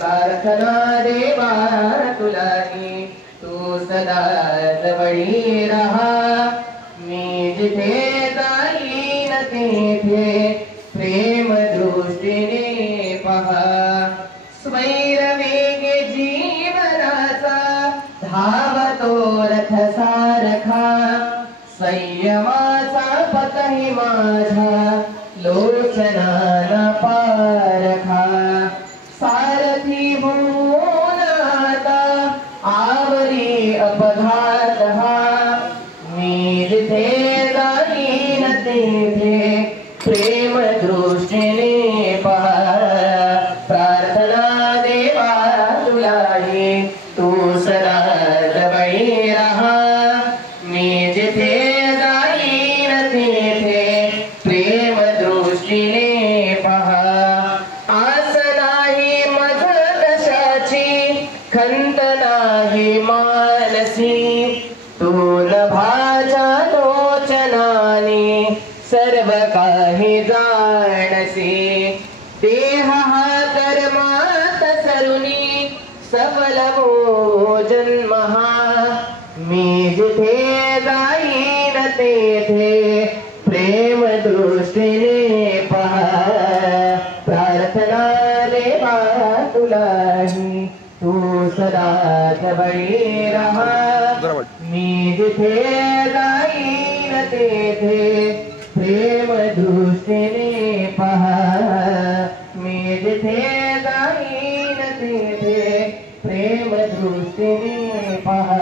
प्रार्थना देवा तुलाही तू सदा जवळी रहा मी जिथे जाईन तेथे प्रेम दृष्टीने पहा स्वैर वेगे जीवनाचा धावतो रथ सारखा संयमाचा पतही माझा लोचनाना पारखा सारथी होऊन आता आवरी अपघात हा मी जिथे जाईन तेथे प्रेम दृष्टीने पहा प्रार्थना देवा तुलाही तू सदा जवळी रहा मी जिथे जाईन तेथे प्रेम दृष्टीने पहा आस नाही मज कशाची खंत नाही मानसी तू नभाच्या लोचनाने सर्व काही जाणसी देह हा कर्मात सरुनी सफल हो जन्म हा मी जिथे जाईन तेथे प्रेम दृष्टीने पहा प्रार्थना देवा तुलाही तू सदा जवळी रहा मी जिथे जाईन तेथे प्रेम दृष्टीने पहा मी जिथे जाईन तेथे प्रेम दृष्टीने पहा